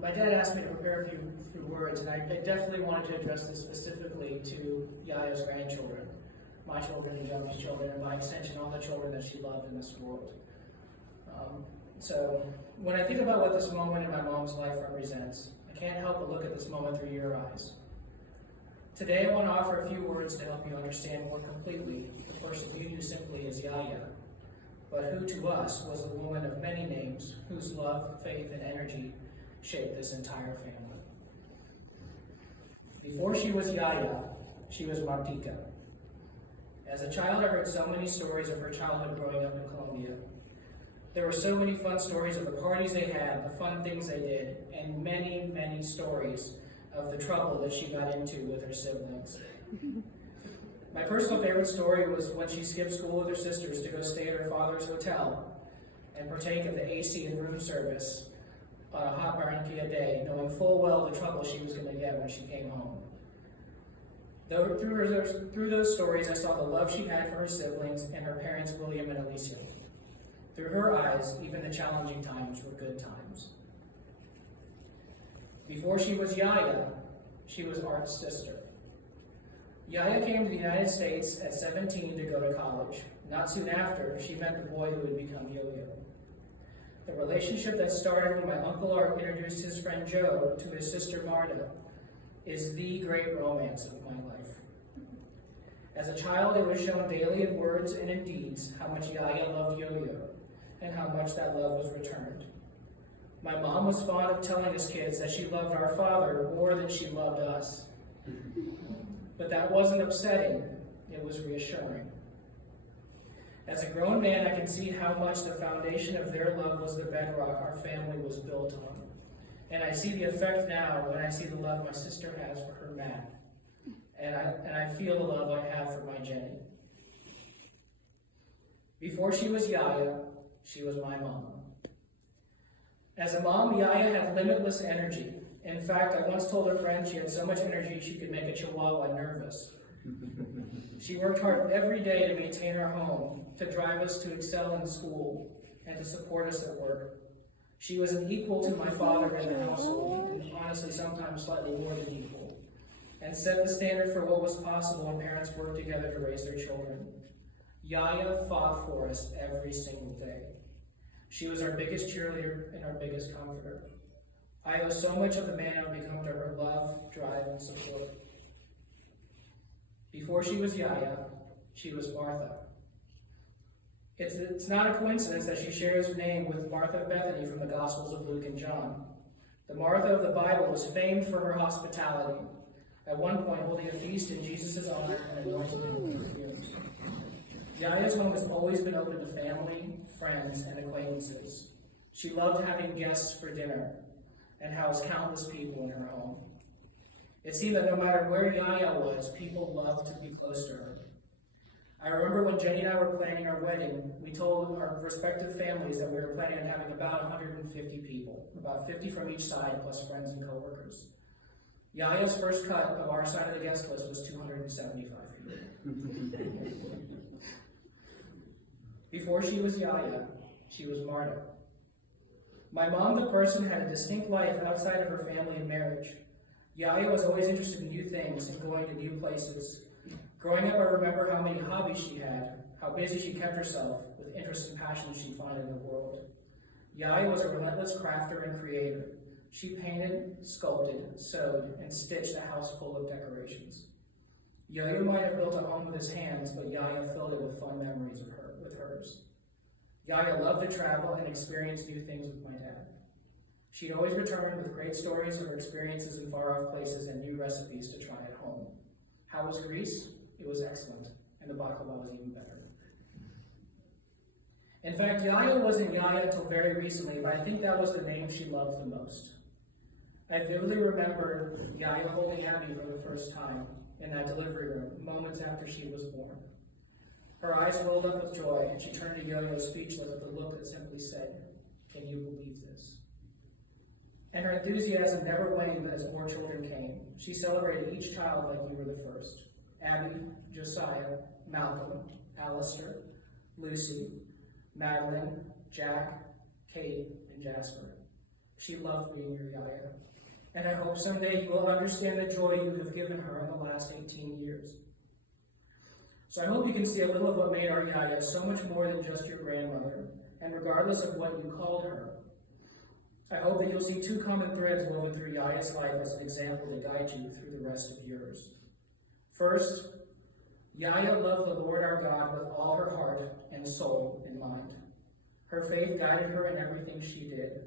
My dad asked me to prepare a few words, and I definitely wanted to address this specifically to Yaya's grandchildren, my children and Yogi's children, and by extension, all the children that she loved in this world. So when I think about what this moment in my mom's life represents, I can't help but look at this moment through your eyes. Today, I want to offer a few words to help you understand more completely the person we knew simply as Yaya, but who to us was the woman of many names whose love, faith, and energy shaped this entire family. Before she was Yaya, she was Martika. As a child, I heard so many stories of her childhood growing up in Colombia. There were so many fun stories of the parties they had, the fun things they did, and many, many stories of the trouble that she got into with her siblings. My personal favorite story was when she skipped school with her sisters to go stay at her father's hotel and partake of the AC and room service on a hot Barranquilla day, knowing full well the trouble she was going to get when she came home. Through those stories, I saw the love she had for her siblings and her parents, William and Alicia. Through her eyes, even the challenging times were good times. Before she was Yaya, she was Art's sister. Yaya came to the United States at 17 to go to college. Not soon after, she met the boy who would become Yo-Yo. The relationship that started when my Uncle Art introduced his friend Joe to his sister Marta is the great romance of my life. As a child, it was shown daily in words and in deeds how much Yaya loved Yo-Yo and how much that love was returned. My mom was fond of telling us kids that she loved our father more than she loved us. But that wasn't upsetting, it was reassuring. As a grown man, I can see how much the foundation of their love was the bedrock our family was built on. And I see the effect now when I see the love my sister has for her Matt. And I feel the love I have for my Jenny. Before she was Yaya, she was my mom. As a mom, Yaya had limitless energy. In fact, I once told a friend she had so much energy she could make a chihuahua nervous. She worked hard every day to maintain our home, to drive us to excel in school, and to support us at work. She was an equal to my father in the household, and honestly sometimes slightly more than equal, and set the standard for what was possible when parents worked together to raise their children. Yaya fought for us every single day. She was our biggest cheerleader and our biggest comforter. I owe so much of the man I've become to her love, drive, and support. Before she was Yaya, she was Martha. It's not a coincidence that she shares her name with Martha of Bethany from the Gospels of Luke and John. The Martha of the Bible was famed for her hospitality, at one point holding a feast in Jesus' honor and anointing him with perfumes. Yaya's home has always been open to family, friends, and acquaintances. She loved having guests for dinner and housed countless people in her home. It seemed that no matter where Yaya was, people loved to be close to her. I remember when Jenny and I were planning our wedding, we told our respective families that we were planning on having about 150 people, about 50 from each side, plus friends and coworkers. Yaya's first cut of our side of the guest list was 275 people. Before she was Yaya, she was Marta. My mom, the person, had a distinct life outside of her family and marriage. Yaya was always interested in new things and going to new places. Growing up, I remember how many hobbies she had, how busy she kept herself with interests and passions she'd find in the world. Yaya was a relentless crafter and creator. She painted, sculpted, sewed, and stitched a house full of decorations. Yo-Yo might have built a home with his hands, but Yaya filled it with fun memories with hers. Yaya loved to travel and experience new things with my dad. She'd always return with great stories of her experiences in far-off places and new recipes to try at home. How was Greece? It was excellent, and the baklava was even better. In fact, Yaya wasn't Yaya until very recently, but I think that was the name she loved the most. I vividly remember Yaya holding Abby for the first time in that delivery room, moments after she was born. Her eyes rolled up with joy, and she turned to Yo-Yo speechless with a look that simply said, "Can you believe this?" And her enthusiasm never waned as more children came. She celebrated each child like you were the first. Abby, Josiah, Malcolm, Alistair, Lucy, Madeline, Jack, Kate, and Jasper. She loved being your Yaya, and I hope someday you will understand the joy you have given her in the last 18 years. So I hope you can see a little of what made our Yaya so much more than just your grandmother, and regardless of what you called her, I hope that you'll see two common threads woven through Yaya's life as an example to guide you through the rest of yours. First, Yaya loved the Lord our God with all her heart and soul and mind. Her faith guided her in everything she did.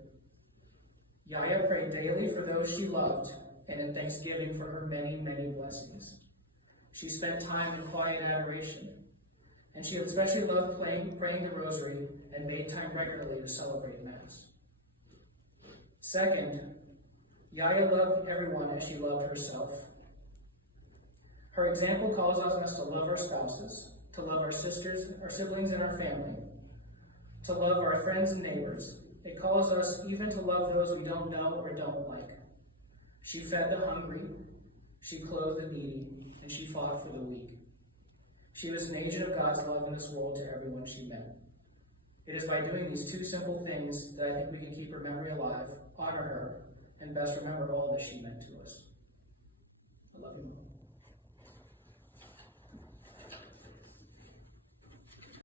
Yaya prayed daily for those she loved and in thanksgiving for her many, many blessings. She spent time in quiet adoration, and she especially loved praying the rosary and made time regularly to celebrate Mass. Second, Yaya loved everyone as she loved herself. Her example calls on us to love our spouses, to love our sisters, our siblings, and our family, to love our friends and neighbors. It calls us even to love those we don't know or don't like. She fed the hungry, she clothed the needy, and she fought for the weak. She was an agent of God's love in this world to everyone she met. It is by doing these two simple things that I think we can keep her memory alive, honor her, and best remember all that she meant.